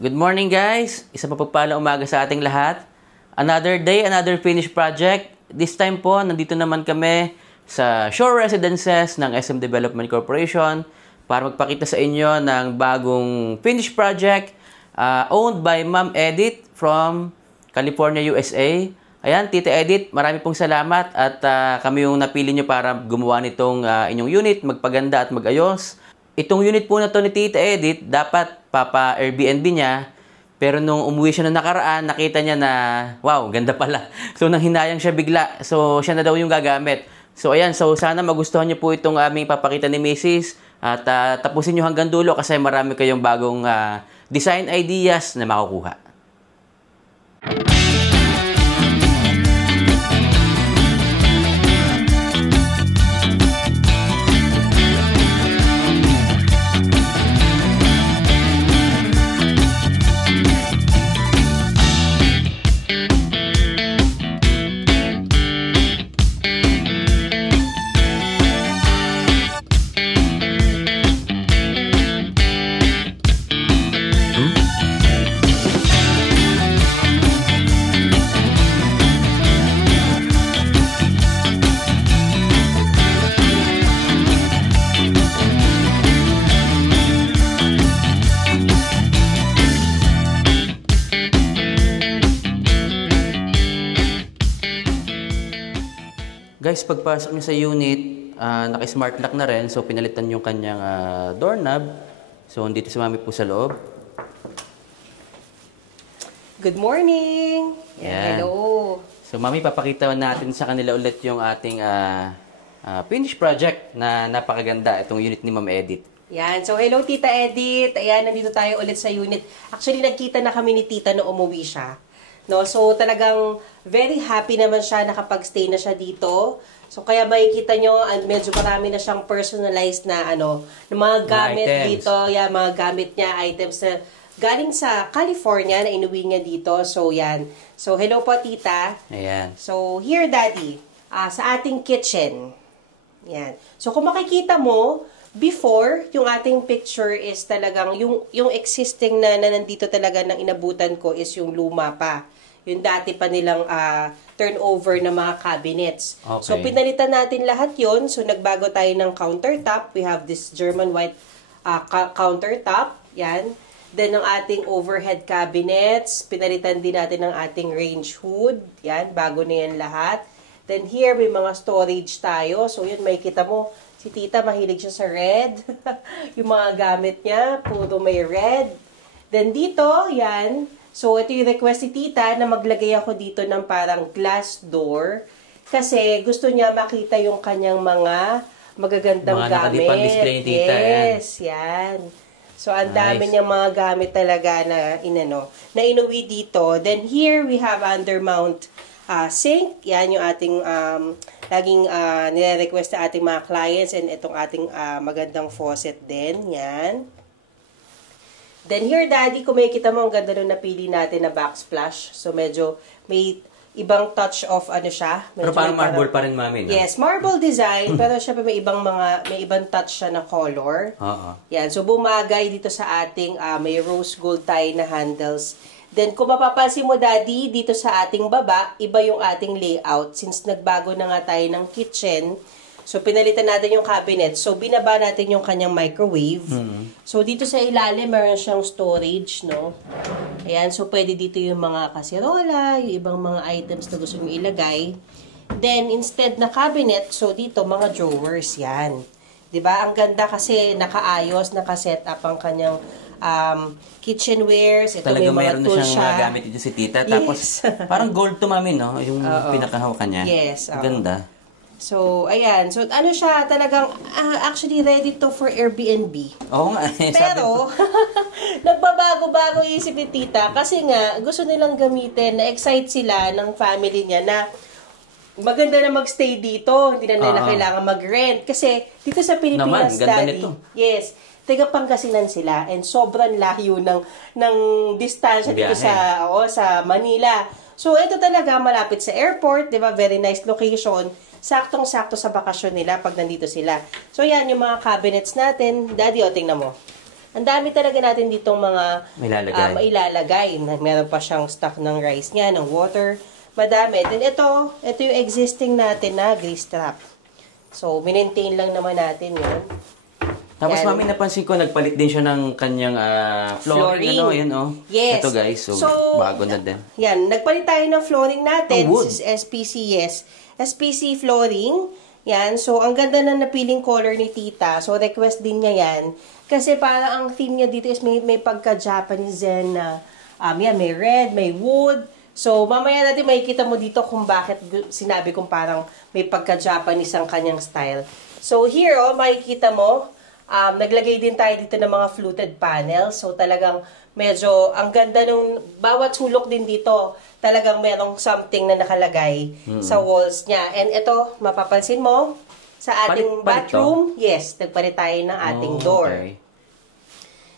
Good morning guys! Isa pa pagpalang umaga sa ating lahat. Another day, another finished project. This time po, nandito naman kami sa Shore Residences ng SM Development Corporation para magpakita sa inyo ng bagong finished project owned by Ma'am Edith from California, USA. Ayan, Tita Edith, marami pong salamat at kami yung napili nyo para gumawa nitong inyong unit, magpaganda at magayos. Itong unit po na to ni Tita Edith, dapat papa-Airbnb niya. Pero nung umuwi siya na nakaraan, nakita niya na, wow, ganda pala. So, nang hinayang siya bigla. So, siya na daw yung gagamit. So, ayan. So, sana magustuhan niyo po itong aming papakita ni Mrs. At tapusin niyo hanggang dulo kasi marami kayong bagong design ideas na makukuha. Guys, pagpasok niyo sa unit, naka-smart lock na rin. So, pinalitan yung kanyang doorknob. So, dito si Mami po sa loob. Good morning! Yan. Hello! So, Mami, papakita natin sa kanila ulit yung ating finished project na napakaganda. Itong unit ni Ma'am Edith. Yan. So, hello Tita Edith. Ayan, nandito tayo ulit sa unit. Actually, nagkita na kami ni Tita na umuwi siya. No, so talagang very happy naman siya, nakapag-stay na siya dito. So kaya makikita nyo, medyo marami na siyang personalized na na mga gamit dito. Yeah, mga gamit niya, items na galing sa California na inuwi niya dito. So yan. So hello po Tita. Ayan. So here Daddy, sa ating kitchen. Yan. So kung makikita mo, before, yung ating picture is talagang, yung existing na nandito talaga ng inabutan ko is yung luma pa. Yung dati pa nilang turnover na mga cabinets. Okay. So, pinalitan natin lahat yon. So, nagbago tayo ng countertop. We have this German white countertop. Yan. Then, ang ating overhead cabinets. Pinalitan din natin ng ating range hood. Yan. Bago na yan lahat. Then, here, may mga storage tayo. So, yun, makikita mo, si Tita, mahilig siya sa red. Yung mga gamit niya, puro may red. Then dito, yan. So, ito yung request ni Tita na maglagay ako dito ng parang glass door. Kasi gusto niya makita yung kanyang mga magagandang gamit. Mga display ni Tita. Yes, yan. So, ang dami niyang mga gamit talaga na inuwi dito. Then here, we have undermount sink. Yan yung ating laging nire-request na ating mga clients, and itong ating magandang faucet din. Yan. Then here, Daddy, kung makikita mo, ang ganda nung napili natin na backsplash. So, medyo may ibang touch of siya. Pero parang marble pa rin, Mami, no? Yes, marble design, pero syempre may ibang touch siya na color. Yan. So, bumagay dito sa ating may rose gold tayo na handles. Then, kung mapapansin mo, Daddy, dito sa ating baba, iba yung ating layout. Since nagbago na nga tayo ng kitchen, so pinalitan natin yung cabinet. So, binaba natin yung kanyang microwave. So, dito sa ilalim, meron siyang storage, no? Ayan, so pwede dito yung mga kasirola, yung ibang mga items na gusto nyo ilagay. Then, instead na cabinet, so dito, mga drawers, yan. 'Di ba? Ang ganda kasi nakaayos, nakaset up ang kanyang kitchenwares. Ito talaga may mga mayroon tool na siyang gamit dito si Tita. Yes. Tapos, parang gold to, Mami, no? Yung pinakahawakan niya. Yes. Ganda. So, ayan. So, siya talagang, actually ready to for Airbnb. Oo nga. Pero, nagbabago-bago isip ni Tita kasi nga, gusto nilang gamitin, na-excite sila ng family niya na maganda na magstay dito. Hindi na nila kailangan mag-rent. Kasi, dito sa Pilipinas, Daddy, yes, taga Pangasinan sila and sobrang layo ng distansya dito sa Manila. So, ito talaga malapit sa airport, 'di ba? Very nice location. Saktong-sakto sa bakasyon nila pag nandito sila. So, yan yung mga cabinets natin. Daddy, tingnan mo. Ang dami talaga natin ditong mga mailalagay. Meron pa siyang stock ng rice niya, ng water. Madami. Then ito yung existing natin na grease trap. So, minentain lang naman natin yun. Tapos, mami, napansin ko, nagpalit din siya ng kanyang flooring. Ano, yan, oh. Yes. Ito, guys. So bago na din. Yan. Nagpalit tayo ng flooring natin. This is SPC, yes. SPC flooring. Yan. So, ang ganda na napiling color ni tita. So, request din niya yan. Kasi parang ang theme niya dito is may pagka-Japanese na, yan, may red, may wood. So, mamaya natin makikita mo dito kung bakit sinabi kong parang may pagka-Japanese ang kanyang style. So, here, makikita mo, naglagay din tayo dito ng mga fluted panels. So, talagang medyo, ang ganda nung, bawat sulok din dito, talagang merong something na nakalagay sa walls niya. And ito, mapapansin mo, sa ating bathroom, yes, nagpalit tayo ng ating door. Okay.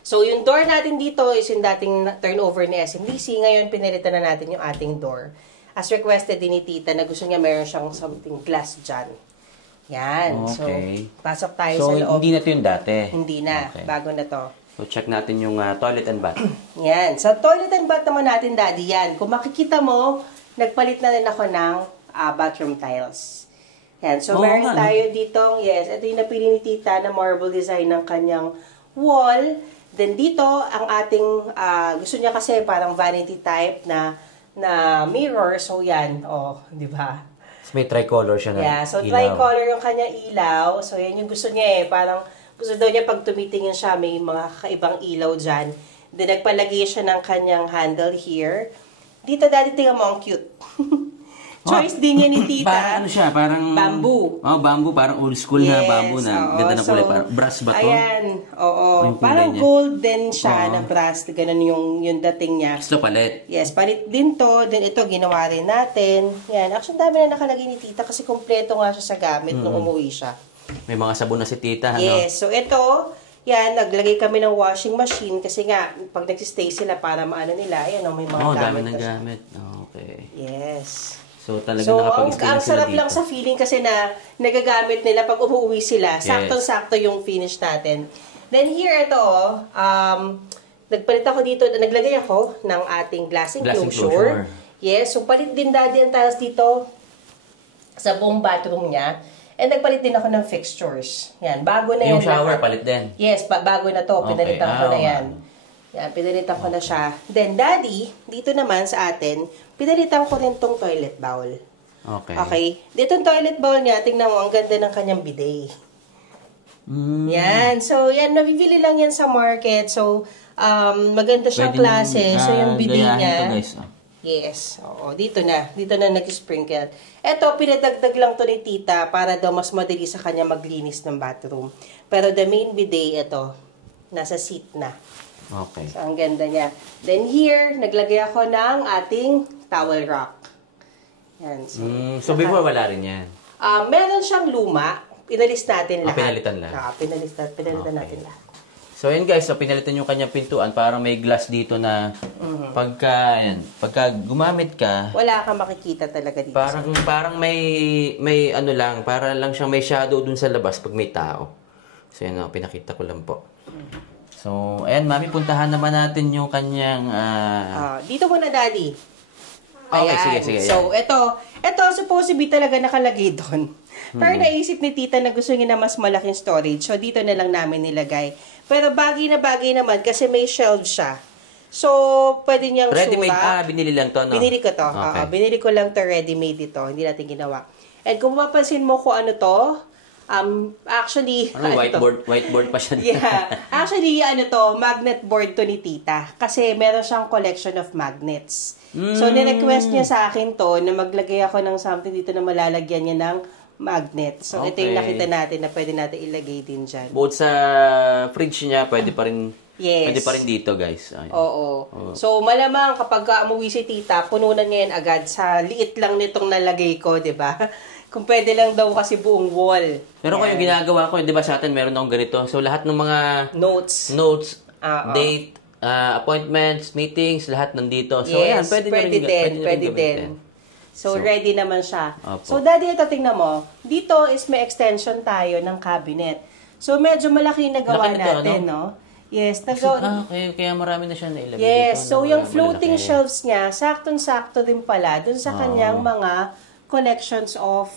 So, yung door natin dito is yung dating turnover ni SMDC. Ngayon, pinalitan na natin yung ating door. As requested din ni tita na gusto niya meron siyang something glass dyan. Yan. Okay. So, pasok tayo sa loob. So, hindi na ito yung dati? Hindi na. Okay. Bago na to. So, check natin yung toilet and bath. Yan. So, toilet and bath naman natin, Daddy, yan. Kung makikita mo, nagpalit na rin ako ng bathroom tiles. Yan. So, meron tayo ditong, yes, ito yung napili ni tita na marble design ng kanyang wall. Then, dito, ang ating, gusto niya kasi parang vanity type na mirror. So, yan. Di ba? So, may tricolor siya na ilaw. Yeah. So, tricolor yung kanyang ilaw. So, yan yung gusto niya Parang, gusto daw niya pag tumitingin siya, may mga kakaibang ilaw dyan. Then, nagpalagay siya ng kanyang handle here. Dito, Daddy, tingnan mo, ang cute. Choice din niya ni tita. Parang ano siya? Parang bamboo. Bamboo. Parang old school na bamboo na. Ganda na kulay. Parang brass ba to? Ayan. Oo. Parang golden siya na brass. Ganun yung dating niya. So, palit. Yes, palit din to. Then, ito, ginawa rin natin. Yan. Actually, dami na nakalagay ni tita kasi kompleto nga siya sa gamit nung umuwi siya. May mga sabon na si tita, yes. So, ito, yan, naglagay kami ng washing machine kasi nga, pag nagsistay sila para maano nila, ayan, may mga gamit. Dami ng gamit. Okay. Yes. So, talagang nakapag-stay ang sarap lang sa feeling kasi na nagagamit nila pag umuwi sila. Saktong-sakto yung finish natin. Then, here, ito, nagpalit ako dito, naglagay ako ng ating glass enclosure. Yes. So, palit din Daddy ang tiles dito sa buong bathroom niya. And nagpalit din ako ng fixtures. Yan, bago na yan. Yung shower, palit din? Yes, bago na to. Pinalitan ko na yan. Yan, pinalitan ko na siya. Then, Daddy, dito naman sa atin, pinalitan ko rin tong toilet bowl. Okay. Okay. Dito yung toilet bowl niya, tingnan mo, ang ganda ng kanyang bidet. Yan. So, yan, nabibili lang yan sa market. So, maganda siyang klase. So, yung bidet niya. Yes. Oo, dito na nag-sprinkle. Eto, pinadagdag lang to ni tita para daw mas madali sa kanya maglinis ng bathroom. Pero the main bidet, ito, nasa seat na. Okay. So, ang ganda niya. Then here, naglagay ako ng ating towel rack. Yan. So before, wala rin yan? Meron siyang luma. Pinalis natin lahat. Pinalitan lang? Pinalitan natin lahat. So, yun guys, so pinalitan yung kanyang pintuan para may glass dito na pagka gumamit ka, wala kang makikita talaga dito. Parang may ano lang, para lang siyang may shadow dun sa labas pag may tao. So, yun, pinakita ko lang po. So, ayan, Mami, puntahan naman natin yung kanyang... dito muna, Daddy. Okay, sige. So, ito supposedly talaga nakalagay doon. Pero naisip ni tita na gusto niya na mas malaking storage. So, dito na lang namin nilagay. Pero bagay na bagay naman kasi may shelf siya. So, pwede niyang ready-made, binili lang to, no? Binili ko to. Okay. Binili ko lang to ready-made ito. Hindi natin ginawa. And kung mapapansin mo kung ano to, actually... whiteboard pa siya. Yeah. Actually, magnet board to ni tita. Kasi meron siyang collection of magnets. So, nirequest niya sa akin to na maglagay ako ng something dito na malalagyan niya ng magnet. So, ito yung nakita natin na pwede natin ilagay din dyan. Bukod sa fridge niya, pwede pa rin dito, guys. Ayun. Oo. So, malamang kapag umuwi si tita, pununan niya yan agad sa liit lang nitong nalagay ko, di ba? Kung pwede lang daw kasi buong wall. Pero kung yung ginagawa ko, di ba sa atin meron akong ganito. So, lahat ng mga notes, date, appointments, meetings, lahat nandito. So, yes, ayan, pwede din. So, ready naman siya. Opo. So, Daddy, ito tingnan mo. Dito is may extension tayo ng cabinet. So, medyo malaki na gawa natin, no? Yes, kaya marami na siya nailagay dito. Yes, so yung floating malalaki. shelves niya, saktong-sakto din pala dun sa kanyang mga collections of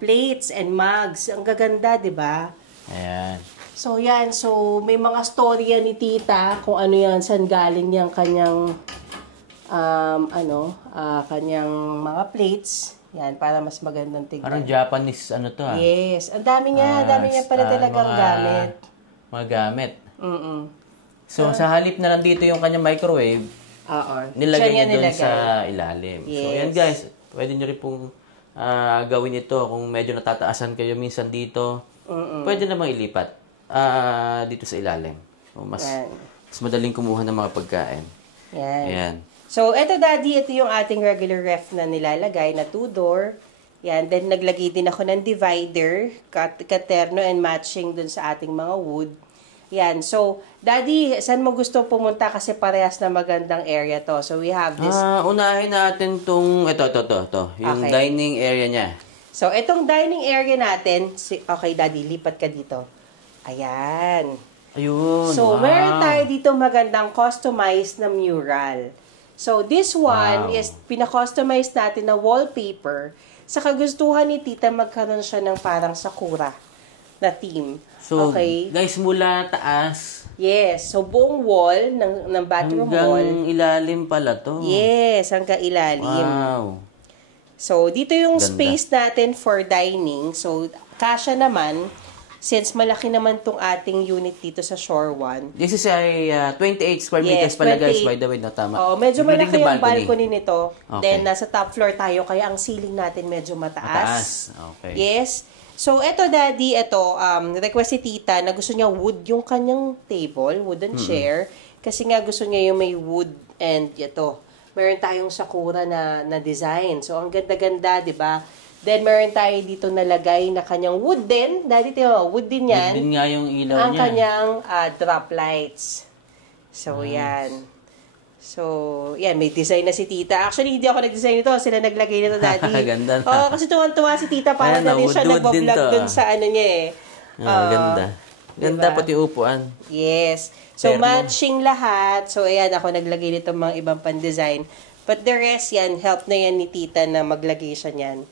plates and mugs. Ang gaganda, di ba? Ayan. So, yan. So, may mga storya ni tita kung ano yan, saan galing yung kanyang kanyang mga plates. Yan, para mas magandang tignan. Parang Japanese to Yes. Ang dami niya pala talagang gamit. Mga gamit. So, sa halip na lang dito yung kanyang microwave, nilagay niya doon sa ilalim. Yes. So, yan guys, pwede nyo rin pong gawin ito kung medyo natataasan kayo minsan dito. Pwede namang ilipat dito sa ilalim. So, mas madaling kumuha ng mga pagkain. Yan. Ayan. So, eto daddy, ito yung ating regular ref na nilalagay na 2-door. Yan. Then, naglagay din ako ng divider, katerno and matching dun sa ating mga wood. Yan. So, daddy, saan mo gusto pumunta kasi parehas na magandang area to? So, we have this. Unahin natin ito. Yung dining area niya. So, itong dining area natin, okay daddy, lipat ka dito. Ayan. Ayun. So, meron tayo dito magandang customized na mural. So, this one is pina-customize natin na wallpaper. Sa kagustuhan ni tita, magkaroon siya ng parang sakura na theme. So, guys, mula taas. Yes. So, buong wall ng bathroom wall. Hanggang ilalim pala to. Yes, hanggang ilalim. Wow. So, dito yung space natin for dining. So, kasya naman, since malaki naman tong ating unit dito sa Shore 1. This is ay 28 square meters pala guys, by the way, no, tama. Medyo malaki yung balcony nito. Okay. Then, nasa top floor tayo, kaya ang ceiling natin medyo mataas. Okay. Yes. So, eto daddy, request ni tita na gusto niya wood yung kanyang table, wooden chair. Kasi nga gusto niya yung may wood and ito. Meron tayong sakura na design. So, ang ganda-ganda, di ba? Then, meron tayo dito nalagay na kanyang wood din. Daddy, wood din yan. Wood din nga yung ilaw niya. Ang kanyang drop lights. So, yan. So, yan, may design na si tita. Actually, hindi ako nag-design nito. Sila naglagay nito, daddy. Ganda na. Kasi tuwan-tuwa si tita. Parang na rin siya nagbablog dun sa ano niya eh. Ganda. Ganda pati upuan. Yes. So, matching lahat. So, ayan, ako naglagay nito mga ibang pan-design. But the rest, yan, help na yan ni tita na maglagay siya niyan.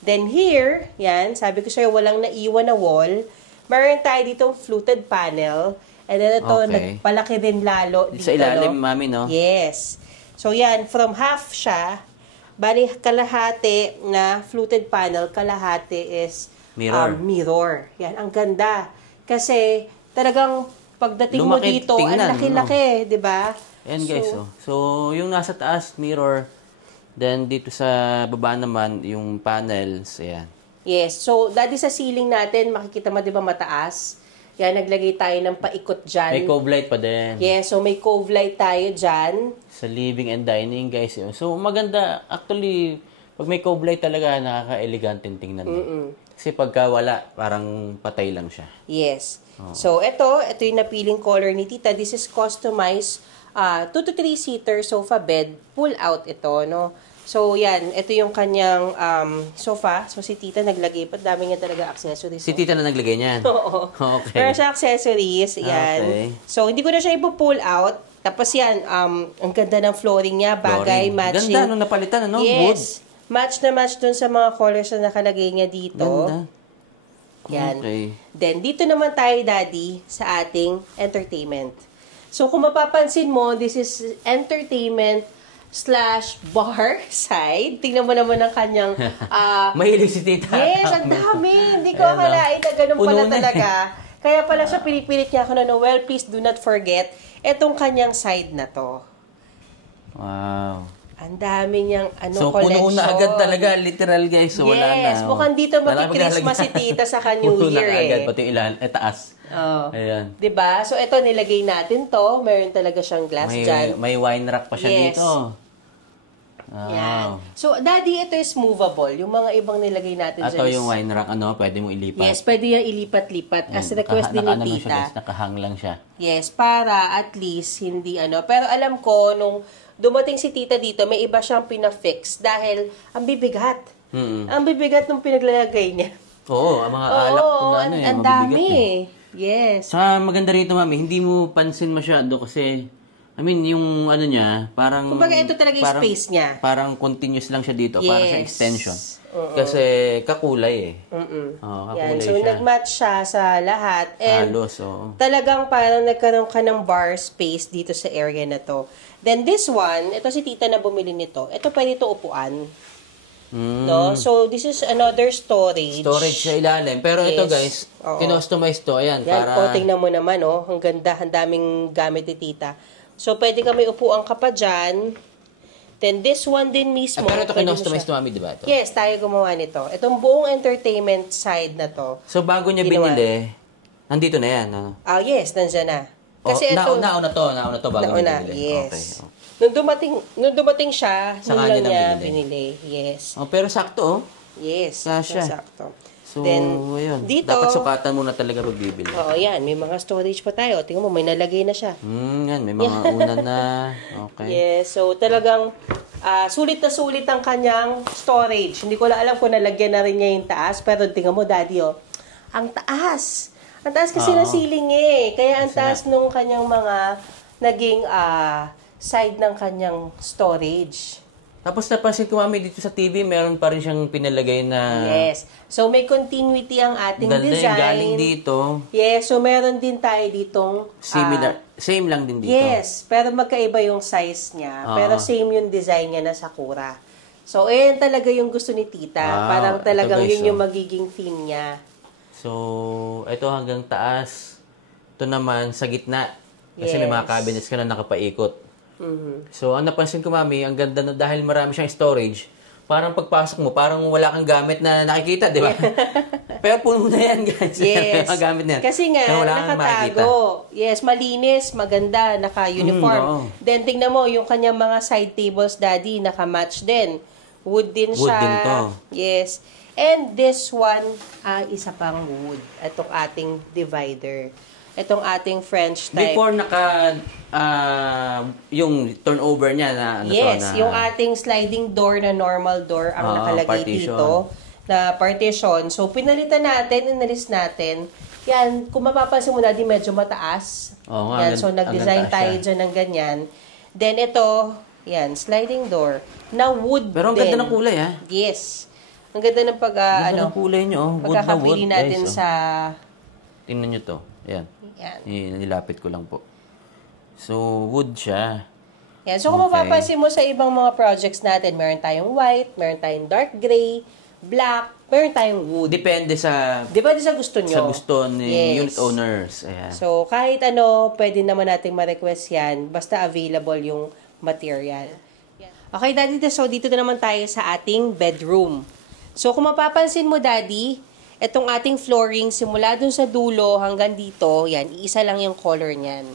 Then here, yan, sabi ko sa'yo, walang naiwan na wall. Meron tayo ditong fluted panel. And then ito, nagpalaki din lalo dito. Sa ilalim, mami, no? Yes. So, yan, from half siya, bali kalahati na fluted panel, kalahati is mirror. Yan, ang ganda. Kasi, talagang pagdating mo dito, ang laki-laki, di ba? Yan guys, so, yung nasa taas, mirror. Then, dito sa baba naman, yung panels, ayan. Yes. So, dati sa ceiling natin, makikita mo, di ba, mataas? Yan, naglagay tayo ng paikot dyan. May cove light pa din. Yes, so may cove light tayo dyan. Sa living and dining, guys. So, maganda. Actually, pag may cove light talaga, nakaka-elegant tingnan. Kasi pagka wala, parang patay lang siya. Yes. So, ito yung napiling color ni tita. This is customized 2 to 3 seater sofa bed. Pull out ito, no? So, yan. Ito yung kanyang sofa. So, si tita naglagay pa. Dami niya talaga accessories. Si tita na naglagay niyan? Oo. Okay. Pero siya accessories. Yan. Okay. So, hindi ko na siya ipo-pull out. Tapos yan, ang ganda ng flooring niya. Bagay, matching. Ganda, nung napalitan, ano? Yes. Wood. Match na match dun sa mga colors na nakalagay niya dito. Ganda. Yan. Okay. Then, dito naman tayo, daddy, sa ating entertainment. So, kung mapapansin mo, this is entertainment /bar side. Tingnan mo naman ang kanyang... Mahilig si tita. Yes, ang dami. Hindi ko akalain na ganun pala talaga. Kaya pala siya pinipilit niya ako na, well, please do not forget itong kanyang side na to. Wow. Ang dami niyang so, collection. So, puno na agad talaga, literal guys. So, wala na. Yes, mukhang dito maki-Christmas si tita sa New Year eh. Agad, pati taas. Oh. Ayan. Diba? So, ito, nilagay natin to. Meron talaga siyang glass dyan. May wine rack pa siya dito. Wow. Yan. So, daddy, ito is movable. Yung mga ibang nilagay natin dyan. Ito yung wine rack, pwede mo ilipat. Yes, pwede yung ilipat-lipat. As request din ni tita. Nakahang lang siya. Yes, para at least hindi Pero alam ko, nung dumating si tita dito, may iba siyang pinafix dahil ang bibigat. Ang bibigat nung pinaglalagay niya. Oo, ang mga alak kung ang dami. Yes. Saka maganda rito, mami, hindi mo pansin masyado kasi, I mean, yung ano niya, parang... Kumbaga, ito talaga yung space niya. Parang continuous lang siya dito, parang siya extension. Kasi kakulay eh. Kakulay yan. So, siya. nag-match siya sa lahat. And halos, oo. talagang parang nagkaroon ka ng bar space dito sa area na to. Then this one, ito si tita na bumili nito. Ito pwede ito upuan. No? So, this is another storage. Storage sa ilalim. Pero ito Yes. guys, kinostomize to. Ayan, Yan, para... tingnan mo naman, oh. Ang ganda, ang daming gamit ni tita. So, pwede ka may upuan ka pa dyan. Then, this one din mismo. pero ito pwede mo kinostomize siya- to, mami, di ba? Ito? Yes, tayo gumawa nito. Itong buong entertainment side na to. So, bago niya Ginawa. binili, nandito na yan. No? Yes, nandyan na. Kasi ito, nauna to bago niya nauna, binili. yes. Okay. Nung dumating siya, Saka nung lang niya niya nang binili. Yes. Pero sakto, oh. Yes. Kasya. Sakto. So, Then, ayun. dito, Dapat sukatan muna talaga pag bibili. Oo, yan. May mga storage pa tayo. Tingnan mo, may nalagay na siya. Yan. May mga una na. Okay. Yes. So, talagang sulit na sulit ang kanyang storage. Hindi ko lang alam kung nalagyan na rin niya yung taas. Pero tingnan mo, daddy, oh. Ang taas. Ang taas kasi ng ceiling eh. Kaya ang taas nung kanyang mga naging side ng kanyang storage. Tapos napansin ko, mami, dito sa TV, meron pa rin siyang pinalagay na... Yes. So, may continuity ang ating Ganda design. yung galing dito. Yes. So, meron din tayo ditong... Similar. Same lang din dito. Yes. Pero magkaiba yung size niya. Pero same yung design niya na Sakura. So, ayan talaga yung gusto ni tita. Parang talagang ito guys, yun yung magiging theme niya. So, ito hanggang taas. Ito naman sa gitna. Kasi may mga cabinets ka na nakapaikot. So, ang napansin ko, mami, ang ganda na dahil marami siyang storage, parang pagpasok mo, parang wala kang gamit na nakikita, di ba? Pero puno na yan, guys. Yes. Mga gamit na yan. Kasi nga, pero wala kang makikita. nakatago. Yes, malinis, maganda, naka-uniform. Then, tingnan mo, yung kanyang mga side tables, daddy, naka-match din. Wood din siya. Wood din to. Yes. And this one, isa pang wood. Itong ating divider. Itong ating French type. Before yung turnover niya na ano yes, to, na... yung ating sliding door na normal door ang nakalagay partition. dito na partition. So, pinalitan natin, inalis natin. Yan, kung mapapansin mo na, di medyo mataas. Oo nga, Yan, so nag-design tayo dyan ng ganyan. Then ito, yan, sliding door na wood Pero ang din. ganda ng kulay, ha? Yes. Ang ganda ng Ganda ng kulay niyo, wood na wood. pagkakapili natin guys, sa... Tingnan niyo to. Ayan. Yan. Nilapit ko lang po. So, wood siya. Yan. So, kung mapapansin mo sa ibang mga projects natin, meron tayong white, meron tayong dark gray, black, meron tayong wood. Depende sa... Depende sa gusto nyo. Sa gusto ni unit owners. Ayan. So, kahit ano, pwede naman nating ma-request yan, basta available yung material. Okay, Daddy, so dito na naman tayo sa ating bedroom. So, kung mapapansin mo, Daddy, itong ating flooring, simula dun sa dulo hanggang dito, yan, iisa lang yung color niyan.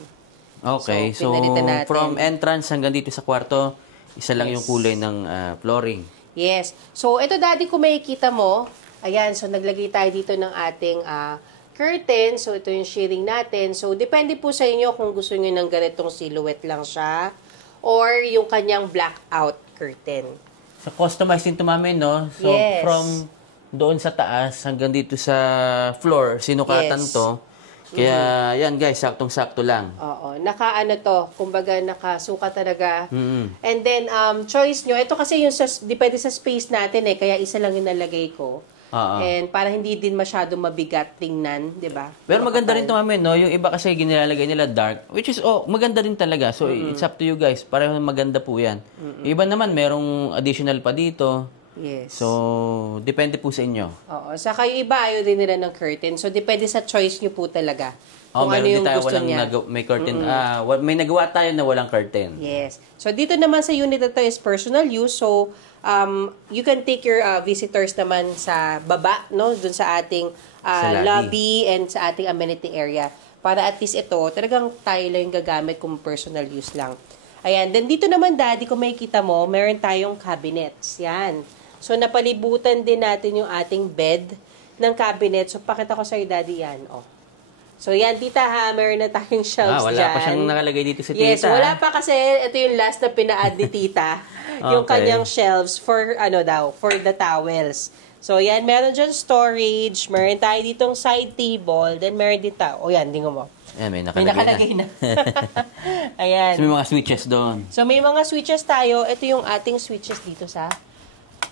Okay, so pinalitan natin. from entrance hanggang dito sa kwarto, isa lang yung kulay ng flooring. Yes. So, ito, Daddy, kung makikita mo, ayan, so naglagay tayo dito ng ating curtain. So, ito yung shearing natin. So, depende po sa inyo kung gusto nyo ng ganitong silhouette lang siya or yung kanyang blackout curtain. So, customize din ito, mami, no? So, Yes. from doon sa taas hanggang dito sa floor, sinukatan Yes. to. Kaya, yan guys, saktong-sakto lang. Oo. Naka-ano to, kumbaga nakasuka talaga. Mm-hmm. And then, choice nyo, ito kasi yung depende sa space natin eh, kaya isa lang yung nalagay ko. And para hindi din masyado mabigat tingnan, di ba? Pero maganda rin ito, mami, no? Yung iba kasi ginilalagay nila dark, which is, maganda rin talaga. So, it's up to you guys. Pareho maganda po yan. Yung iba naman, merong additional pa dito. Yes. So, depende po sa inyo. Oo. Saka yung iba, ayaw din nila ng curtain. So, depende sa choice nyo po talaga. Kung ano meron din yung tayo gusto walang niya. may curtain. May nagawa tayo na walang curtain. Yes. So, dito naman sa unit na to is personal use. So, you can take your visitors naman sa baba, no? Dun sa ating Sa lobby and sa ating amenity area. Para at least ito, talagang tayo lang yung gagamit kung personal use lang. Ayan. Then, dito naman, Daddy, kung makikita mo, meron tayong cabinets. Yan. So, napalibutan din natin yung ating bed ng cabinet. So, pakita ko sa'yo, Daddy, yan. Oh. So, yan, tita ha, meron na tayong shelves wala dyan. pa siyang nakalagay dito sa tita. Yes, wala pa kasi ito yung last na pina-add ni tita. Yung Okay. kanyang shelves for, for the towels. So, yan, meron dyan storage, meron tayo ditong side table, then meron dito, yan, tingnan mo. Ayan, may nakalagay na. Ayan. So, may mga switches doon. So, may mga switches tayo. Ito yung ating switches dito sa,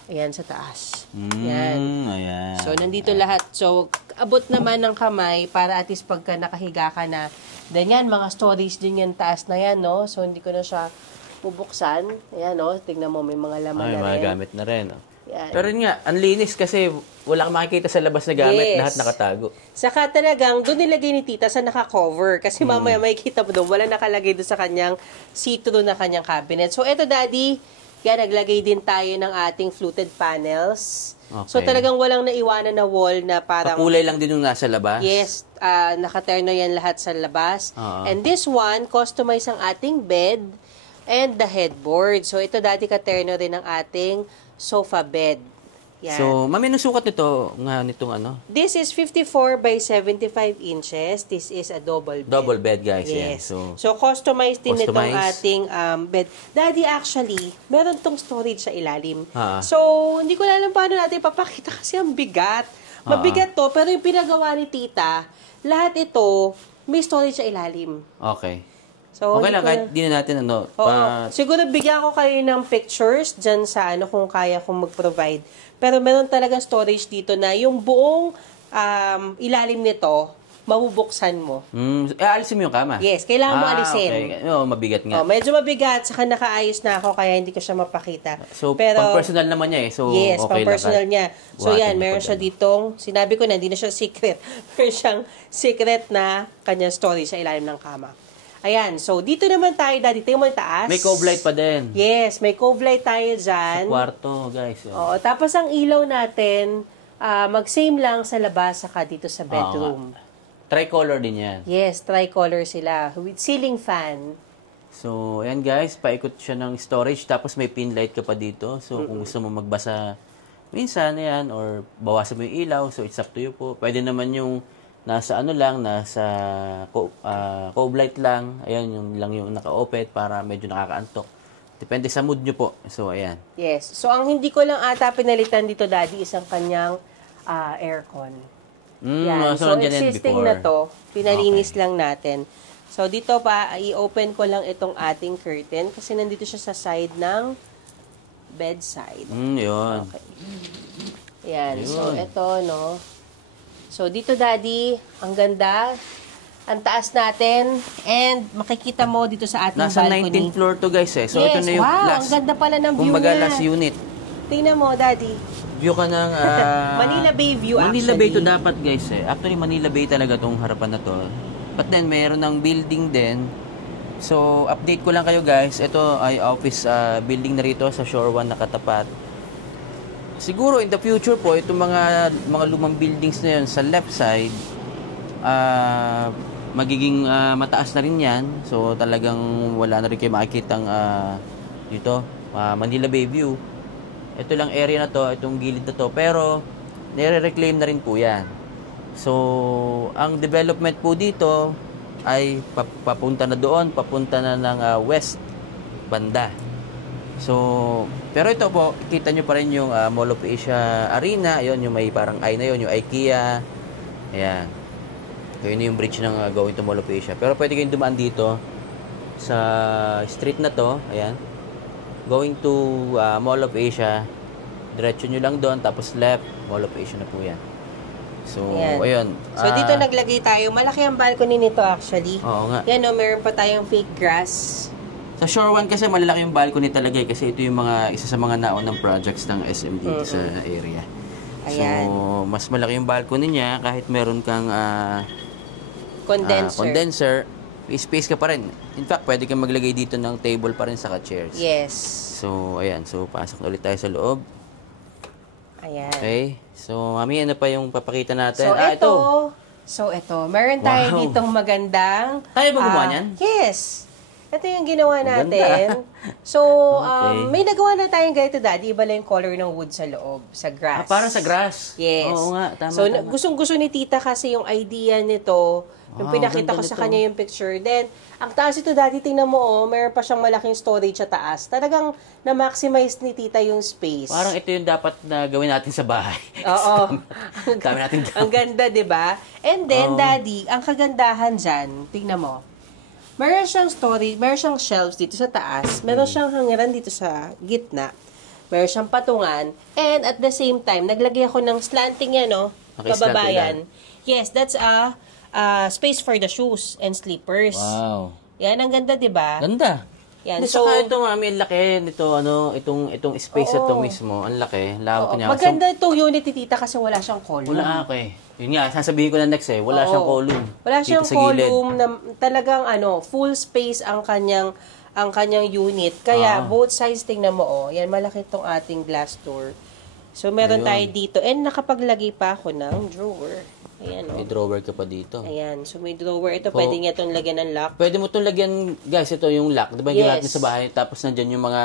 ayan, sa taas. Ayan. Ayan. So, nandito lahat. So, abot naman ng kamay para at least pagka nakahiga ka na. Then yan, mga storage din yan taas na yan, no? So, hindi ko na siya bubuksan. Ayan, no? Tignan mo, may mga laman na rin. May mga gamit na rin, no? Yan. Pero yun nga, ang linis kasi wala kang makikita sa labas na gamit, lahat nakatago. Saka talagang doon nilagay ni tita sa naka-cover kasi mamaya makikita mo doon, wala nakalagay doon sa kanyang see-through na kanyang cabinet. So eto daddy, yan naglagay din tayo ng ating fluted panels. Okay. So talagang walang naiwanan na wall na parang... Pakulay lang din yung nasa labas? Yes, nakaterno yan lahat sa labas. And this one, customize ang ating bed and the headboard. So ito dati katerno rin ang ating sofa bed. Yan. So, mami, anong sukat nito nga nitong ano? This is 54 by 75 inches. This is a double bed. Double bed, guys. Yes. Yan. So, customized din itong ating bed. Daddy, actually, meron tong storage sa ilalim. So, hindi ko alam paano natin papakita kasi ang bigat. Mabigat to, pero yung pinagawa ni tita, lahat ito, may storage sa ilalim. Okay. So, okay lang, kahit di na natin ano. Siguro bigyan ko kayo ng pictures dyan sa ano kung kaya kong mag-provide. Pero meron talaga storage dito na yung buong ilalim nito, mabubuksan mo. Alisin mo yung kama? Yes, kailangan mo alisin. Okay. Mabigat nga. Medyo mabigat, saka nakaayos na ako kaya hindi ko siya mapakita. So, pang-personal naman niya eh. So, yes, okay pang-personal niya. So, yan, meron siya ditong, sinabi ko na, hindi na siya secret. Meron siyang secret na kanyang storage sa ilalim ng kama. Ayan, so dito naman tayo, daddy. Tingnan mo yung taas. May cove light pa din. Yes, may cove light tayo dyan. Sa kwarto, guys. Oo, tapos ang ilaw natin, mag-same lang sa labas saka dito sa bedroom. Tricolor din yan. Yes, tricolor sila. With ceiling fan. So, ayan guys, paikot siya ng storage. Tapos may pin light ka pa dito. So, kung gusto mo magbasa minsan, ayan, or bawasan mo yung ilaw. So, it's up to you po. Pwede naman yung nasa ano lang, nasa cove light lang. Ayan, yung lang yung naka-opet para medyo nakakaantok. Depende sa mood nyo po. So, ayan. Yes. So, ang hindi ko lang ata pinalitan dito, daddy, isang kanyang aircon. Yan. So, existing na to. Pinalinis lang natin. So, dito pa, i-open ko lang itong ating curtain kasi nandito siya sa side ng bedside. Yun. Okay. Yan. So, ito, no. So, dito, daddy, ang ganda. Ang taas natin. And, makikita mo dito sa ating nasa balcony. Nasa 19th floor to, guys, eh. So, yes, ito na yung last. Ang ganda pala ng view kumbaga, niya. last unit. Tingnan mo, daddy. View ka ng... Manila Bay view, Manila Bay to dapat, guys, eh. Actually, Manila Bay talaga tong harapan na to. But then, mayroon ng building din. So, update ko lang kayo, guys. Ito ay office building na rito sa Shore 1 nakatapat. Siguro in the future po, itong mga lumang buildings na yun sa left side, magiging mataas na rin yan. So talagang wala na rin kayo makikitang dito, Manila Bay view. Ito lang area na to, itong gilid na to. Pero nire-reclaim na rin po yan. So ang development po dito ay papunta na doon, papunta na ng west banda. So, pero ito po, kita nyo pa rin yung Mall of Asia Arena. Yun, yung may parang eye na yun, yung IKEA. Ayan. So, yun yung bridge ng going to Mall of Asia. Pero pwede kayong dumaan dito sa street na to. Ayan. Going to Mall of Asia. Diretso nyo lang doon, tapos left, Mall of Asia na po yan. So, ayun. So, dito naglagay tayo. Malaki ang balcony nito actually. Oo nga. Yan, meron pa tayong fake grass. Sa Shore 1 kasi malaki yung balcony talaga kasi ito yung isa sa mga naunang projects ng SM dito sa area. Ayan. So, mas malaki yung balcony niya kahit meron kang condenser, space ka pa rin. In fact, pwede kang maglagay dito ng table pa rin saka chairs. Yes. So, ayan. So, pasok na ulit tayo sa loob. Ayan. Okay. So, mami, ano pa yung papakita natin? So, ito. Meron tayo ditong magandang... Tayo ba gumawa niyan? Yes. Ito yung ginawa natin. So, may nagawa na tayong ganito, Daddy. Iba lang yung color ng wood sa loob, sa grass. Para sa grass. Yes. Oo nga, tama, so, tama. gustong-gusto ni Tita kasi yung idea nito, yung pinakita ko sa kanya yung picture. Then, ang taas ito, Daddy, tingnan mo, mayroon pa siyang malaking storage sa taas. Talagang na-maximize ni Tita yung space. Parang ito yung dapat na gawin natin sa bahay. Oo. Dami natin gawin. Ang ganda, di ba? And then, Daddy, ang kagandahan dyan, tingnan mo, meron siyang meron siyang shelves dito sa taas, meron siyang hangiran dito sa gitna, meron siyang patungan, and at the same time, naglagay ako ng slanting yan, no? Kababayan. Yes, that's a space for the shoes and slippers. Wow. Yan, ang ganda, di ba? Ganda. Yan, so, saka ito, mami, ang laki nito, itong space na ito mismo, ang laki, lawak niya. Maganda itong unit ni Tita kasi wala siyang column. Wala, okay. Yun nga, sasabihin ko na next wala siyang column. Wala siyang column na talagang full space ang kanyang unit. Kaya both sides tingnan mo yan malaki tong ating glass door. So meron tayo dito and nakapaglagay pa ako ng drawer. Ayan May drawer ka pa dito. Ayan, so may drawer ito, pwede niya itong lagyan ng lock. Pwede mo itong lagyan, guys, ito yung lock. Diba yung natin sa bahay, tapos nandyan yung mga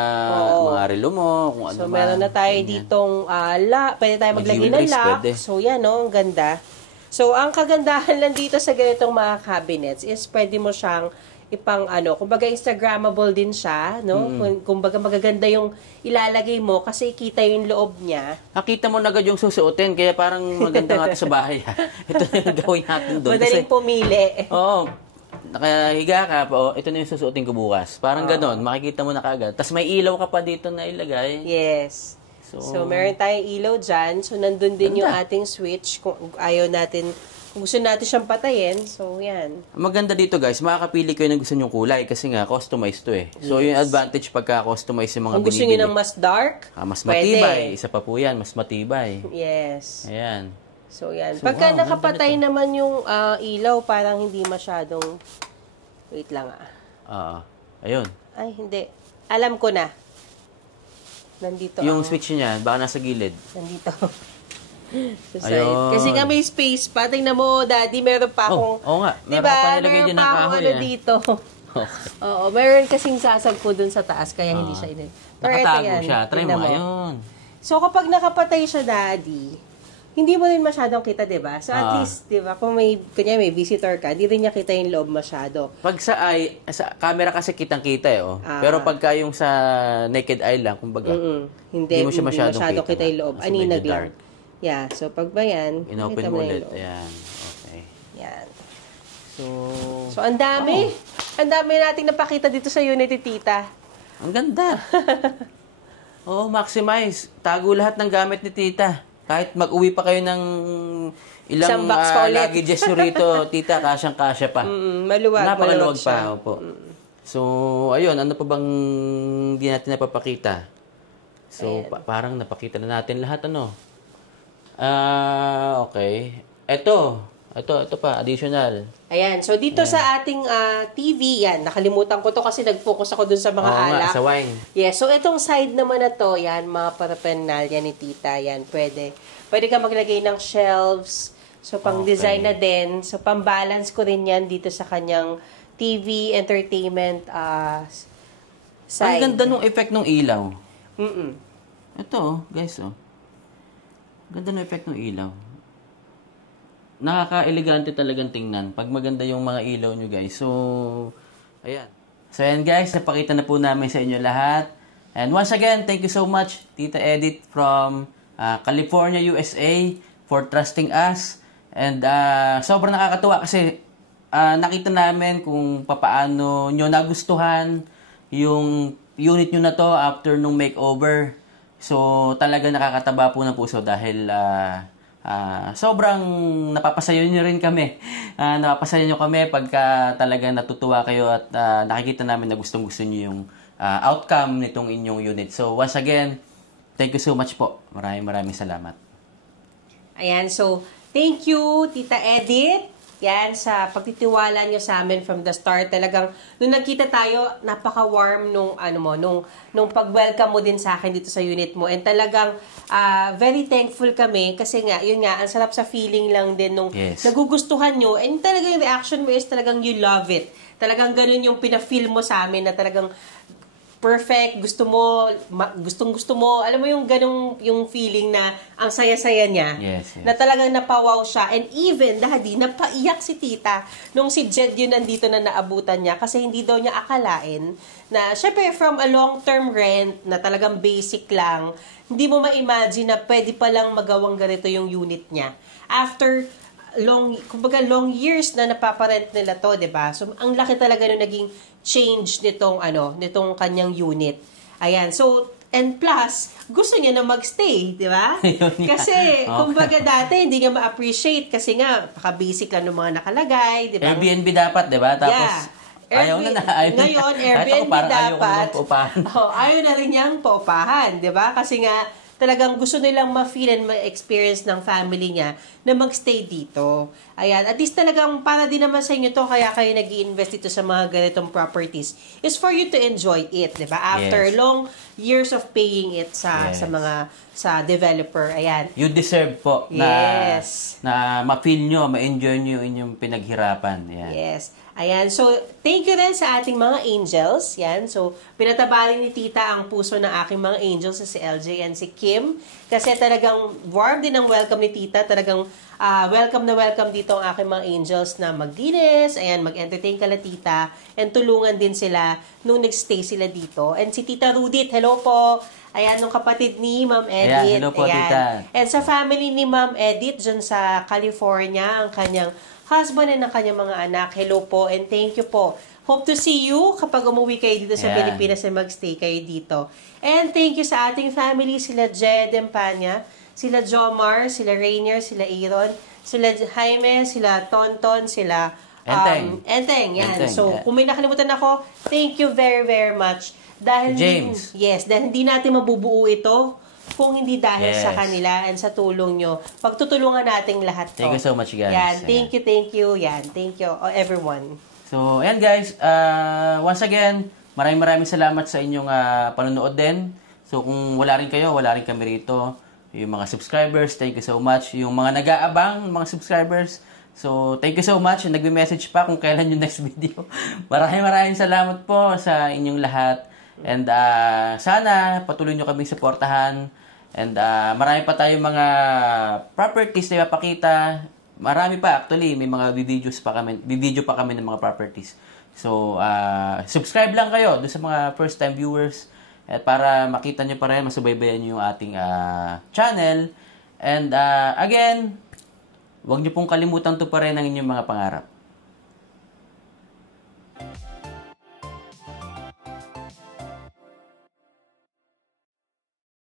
relo mo, kung ano. So meron na tayo ditong lock, pwede tayo maglagay ng lock. Pwede. So yan, ang ganda. So ang kagandahan lang dito sa ganitong mga cabinets is pwede mo siyang ipang kumbaga Instagrammable din siya, no? Kumbaga magaganda yung ilalagay mo kasi kita yung loob niya. Nakita mo na agad yung susuotin, kaya parang maganda nga ito sa bahay. Ito na yung gawin natin doon. Madaling pumili. Oo. Nakahiga ka pa, ito na yung susuotin ko bukas. Parang ganon, makikita mo na kagad. Tapos may ilaw ka pa dito na ilagay. Yes. So meron tayong ilaw dyan. So, nandun din yung ating switch. Kung ayaw natin, kung gusto natin siyang patayin, so yan. Maganda dito, guys, makakapili kayo ng gusto nyong kulay kasi nga, customized to eh. So, yung advantage pagka-customize yung mga kung gusto binibili. nyo ng mas dark, mas matibay. Isa pa po yan, mas matibay. Yes. Ayan. So, yan. Pagka nakapatay naman yung ilaw, parang hindi masyadong, wait lang Ayun. Ay, hindi. Alam ko na. Nandito yung switch niya, baka nasa gilid. Nandito. Kasi nga may space pa. Tingnan mo, Daddy, meron pa akong... Oo nga. Diba? Meron Meron pa akong dito. Oo, meron kasing sasagpo dun sa taas, kaya hindi siya inin. Nakatago siya. Try mo. Ayun. So, kapag nakapatay siya, Daddy, hindi mo rin masyadong kita, diba? So, at least, diba, kung kunya may visitor ka, di rin niya kita yung loob masyado. Pag sa camera kasi kitang-kita pero pagka yung sa naked eye lang, kumbaga, hindi mo siya masyadong kita yung loob. Aninag lang. Yeah, so pag ba yan, inopen mo ulit. Ayan. Okay. Yan. So, ang dami. Ang dami nating napakita dito sa unit ni Tita. Ang ganda. Maximize. Tago lahat ng gamit ni Tita. Kahit mag-uwi pa kayo ng ilang luggages nyo rito, Tita, kasyang-kasya pa. Maluwag. Napakaluwag pa. Opo. So, ayun, ano pa bang hindi natin napapakita? So, parang napakita na natin lahat, okay. Ito pa, additional. Ayan, so dito sa ating TV, yan, nakalimutan ko to kasi nag-focus ako dun sa mga alak. Sa wine. Yes, so itong side naman na to, yan, mga paraphernalia ni Tita, yan, pwede. Pwede ka maglagay ng shelves, so pang-design na din, so pang-balance ko rin yan dito sa kanyang TV, entertainment side. Ang ganda nung effect ng ilaw. Ito, guys, ganda ng effect ng ilaw. Nakaka-elegante talagang tingnan pag maganda yung mga ilaw nyo, guys. So, ayan. So, ayan, guys. Napakita na po namin sa inyo lahat. And once again, thank you so much, Tita Edith from California, USA for trusting us. And sobrang nakakatuwa kasi nakita namin kung papaano nyo nagustuhan yung unit nyo na to after nung makeover. So, talaga nakakataba po ng puso dahil sobrang napapasayo nyo rin kami. Napapasayo nyo kami pagka talaga natutuwa kayo at nakikita namin na gustong-gusto nyo yung outcome nitong inyong unit. So, once again, thank you so much po. Maraming salamat. Ayan, so, thank you, Tita Edith. yan, sa pagtitiwala nyo sa amin from the start. Talagang, nung nagkita tayo, napaka-warm nung pag-welcome mo din sa akin dito sa unit mo. And talagang, very thankful kami kasi nga, yun nga, ang sarap sa feeling lang din nung nagugustuhan nyo. And talagang yung reaction mo is talagang you love it. Talagang ganun yung pina-feel mo sa amin na talagang perfect, gustong-gusto mo. Alam mo yung ganong yung feeling na ang saya-saya niya. Yes. Na talagang napawaw siya. And even, Daddy, napaiyak si tita nung si Jed yun nandito na naabutan niya kasi hindi daw niya akalain na, syempre, from a long-term rent na talagang basic lang, hindi mo ma-imagine na pwede palang magawang ganito yung unit niya. After long years na napaparent nila to, 'di ba? So ang laki talaga nung naging change nitong kanyang unit. Ayan. So and plus, gusto niya na magstay, 'di ba? Kasi kumbaga dati hindi niya ma-appreciate kasi nga basic lang ng mga nakalagay, 'di ba? Airbnb dapat, 'di ba? Tapos ayaw ngayon, Airbnb dapat. Ayaw na rin niyang paupahan, 'di ba? Kasi nga talagang gusto nilang ma-feel and ma-experience ng family niya na magstay dito. Ayan. At least talagang para din naman sa inyo to, kaya kayo nag-i-invest dito sa mga ganitong properties, is for you to enjoy it, di ba? After long years of paying it sa developer. Ayan. You deserve po na ma-feel nyo, ma-enjoy nyo yung inyong pinaghirapan. Ayan. Yes. Ayan. So, thank you rin sa ating mga angels. Yan. So, pinatabalin ni Tita ang puso ng aking mga angels, si LJ and si Kim. Kasi talagang warm din ang welcome ni Tita. Talagang welcome na welcome dito ang aking mga angels na maglinis, ayan, mag-entertain kala Tita, and tulungan din sila nung nag-stay sila dito. And si Tita Rudit, hello po. Ayan, nung kapatid ni Ma'am Edith. Ayan, hello po, Tita. And sa family ni Ma'am Edith, dyan sa California, ang kanyang husband and ang kanyang mga anak. Hello po and thank you po. Hope to see you kapag umuwi kayo dito sa Pilipinas and magstay kayo dito. And thank you sa ating family, sila Jed Empanya, sila Jomar, sila Rainier, sila Aaron, sila Jaime, sila Tonton, sila Enteng. Yan. So, kung may nakalimutan ako, thank you very, very much. Dahil James. Dahil hindi natin mabubuo ito kung hindi dahil sa kanila and sa tulong nyo. Pagtutulungan nating lahat to. Thank you so much, guys. Yan, thank you. Yan, thank you, everyone. So, ayan guys, once again, maraming salamat sa inyong panonood din. So, kung wala rin kayo, wala rin kami rito. Yung mga subscribers, thank you so much. Yung mga nag-aabang, mga subscribers, so, thank you so much. Yung nagme-message pa kung kailan yung next video. Maraming salamat po sa inyong lahat. And sana patuloy nyo kaming suportahan. And marami pa tayong mga properties na ipapakita. Marami pa actually, may mga video pa kami ng mga properties. So, subscribe lang kayo doon sa mga first time viewers at para makita nyo pa rin, masubaybayan nyo yung ating channel. And again, huwag nyo pong kalimutan to pa rin ang inyong mga pangarap.